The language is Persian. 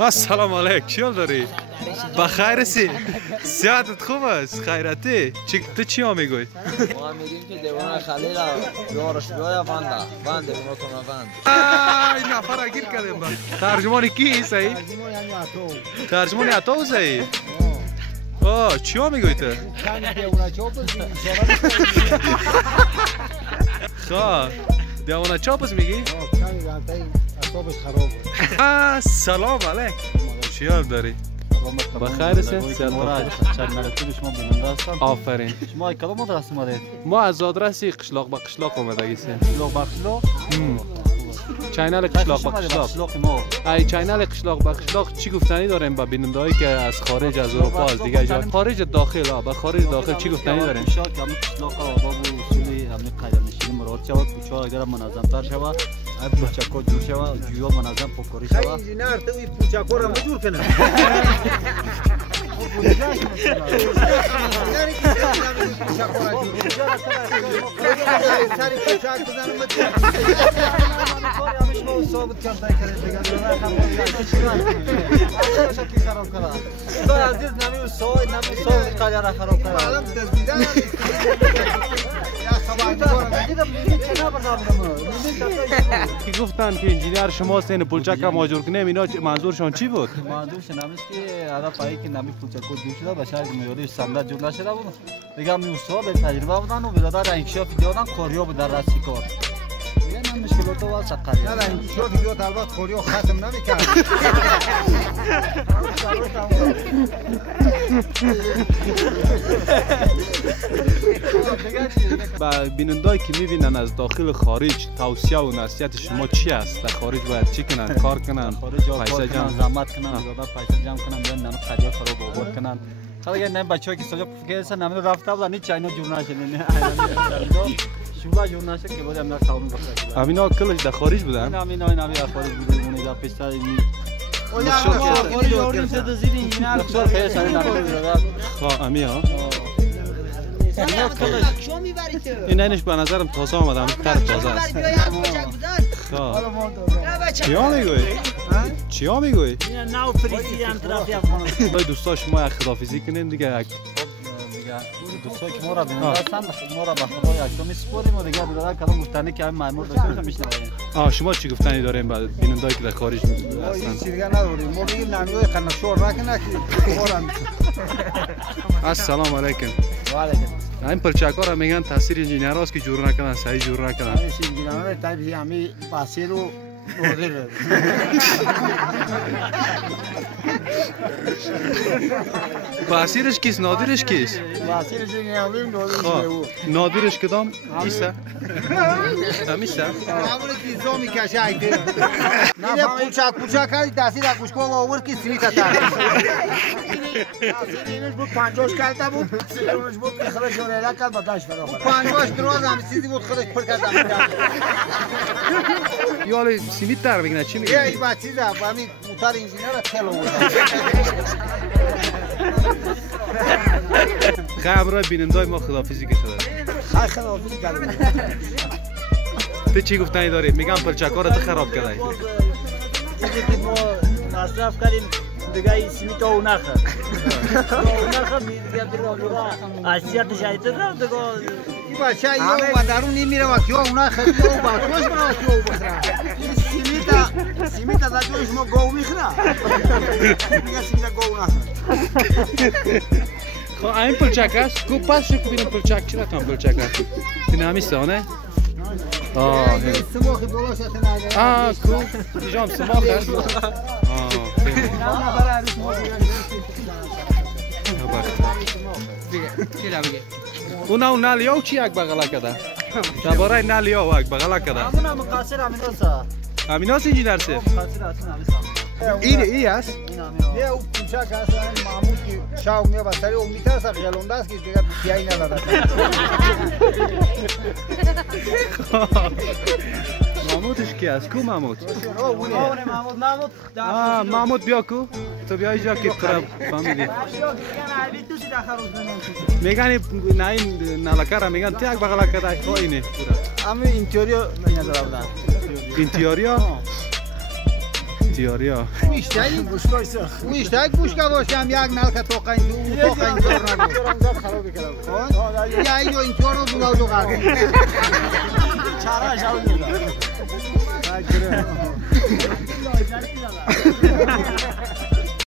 السلام علیکم چی حال داری؟ بخیر سی؟ صحتت خوب است؟ خیرتی؟ تو چی ها میگوی؟ ما میگیم که دیوان خلیل بیارش بیایا بنده بنده میمونتون بند این نفر اگیر کردیم با ترجمانی کی سایی؟ ترجمانی عطا سایی؟ آه چی ها میگوی تو؟ خواه دیوانه چاپس میگی؟ سلام علیکم چی حال داری؟ بخیر است؟ شما بیننده هستم. آفرین. شما کدام آدرس اومدید؟ ما از آدرسی قشلاق به قشلاق اومدگی هستیم. قشلاق به قشلاق؟ چینل قشلاق به قشلاق. ای چینل قشلاق به قشلاق چی گفتنی داریم با بیننده‌ای که از خارج از اروپا از دیگه جا خارج داخل با خارج داخل چی گفتنی داریم؟ شاید که همین قشلاق آداب و اصولی همین قاعده نشینی مراعات شود کوچه‌ها اگر منظم‌تر شود اب پوچاکو جور شود جویا منظم پکوری شود انجینر تو این پوچاکو را جور کنه که گفتن که انجینیر شما سین پولچک را ماجور کنیم اینا منظورشان چی بود؟ منظورشان این است که هر پایی که نمی پولچکو جور شده به شهر میوری صندوق جور نشده بود دیگه می استاد تجربه بودن و برادر انکشاف دادن کاریاب در راستی کار دیگه من مشکلات و سقری نه انکشاف داد البته کاریو ختم نمی‌کرد با بیننده‌ای که می‌بینن از داخل خارج توصیه و نصیحت شما چی است؟ در خارج باید چی کنن؟ کار کنن؟ پیسه جمع زحمت کنن برادر پیسه جمع کنن بیان نام خرید خراب آباد کنن خاله نه بچه‌ها که سوجا فکر کردن نام رفته بودن این چاینا جور نشه نه شوبا جور نشه که بود امنا ساون بخوره امینا کلش در خارج بودن؟ امینا در خارج بودن اون در پیشتر این امیا این اینش به نظرم تازه آمده همین تر تازه است چی ها میگوی؟ چی ها میگوی؟ نو فریزی هم طرفی افغانستان دوستا شما یک خداحافظی کنین دیگه دوستایی که ما را بیننده هستند ما را به خدای یکتا میسپاریم و دیگه برادر کدام گفتنی که همین مأمور داشته میشنویم شما چی گفتنی دارین بعد بیننده‌ای که در خارج هستند؟ ما این چیزی نداریم ما میگیم نمیای خنشور نکنه که خورم السلام علیکم و علیکم این پلچک‌ها را میگن تاثیر انجینیراست که جور نکنن صحیح جور نکنن انجینرها تایپ همین پاسیر و نودر پاسیرش کیست نادرش کیست پاسیرش نمیدونم نودرش نادرش کدام کیسته همیشه همون که زو میکشه ایده نه پوچاک کردی تاثیر گوشکو آورد که سیمیت تا اینش بود 50 کرده بود اونش بود که خلاص جوریلا کرد با داش فرا 50 دروازه هم چیزی بود خلاص پر کردم یالی سیمیت در بگنه چی میگه این با چیزا همین موتور انجینر تلو بود خبر بیننده‌ای ما خداحافظی کرده خداحافظی کردم تو چی گفتنی داری میگم پلچک‌ها رو تو خراب کردی چیزی که ما مصرف کردیم دیگه این سیمیت ها اونخه اونخه دیگه اصیت شایده را دیگه این بچه یا و درون نمیره و یا اونخه یا با توش برای یا بخره سیمیت در جوش ما گاو میخوره دیگه سیمیت گاو نخوره خب این پلچک است کو پس شو ببینم پلچک چی رقم پلچک است این همیشه نه سماخ بلاش اتنا کو دیجام سماخ است اون نالیا چی یک بغلا کرده درباره نالیا یک بغلا کرده همون مقاصد امیناسا امیناس انجینر سه مقاصد اصلا ای است نه او پوچاک است معمول که شاو میابستری و میترسه غلونده است که دیگه پیایی نداده محمودش کی است کو محمود محمود محمود بیا کو تو بیا اینجا که قرب فهمیدی میگن نه این نالکه را میگن تیک بغلا کرده خو اینه همین اینتریو نمیداره بودن اینتریو اختیاری ها میشتایی میشتایی بوشکا باشم یک نلکه توقع این دو توقع این دور نبود یا اینو اینطور رو بلاو دو قرد چاره شاو میدم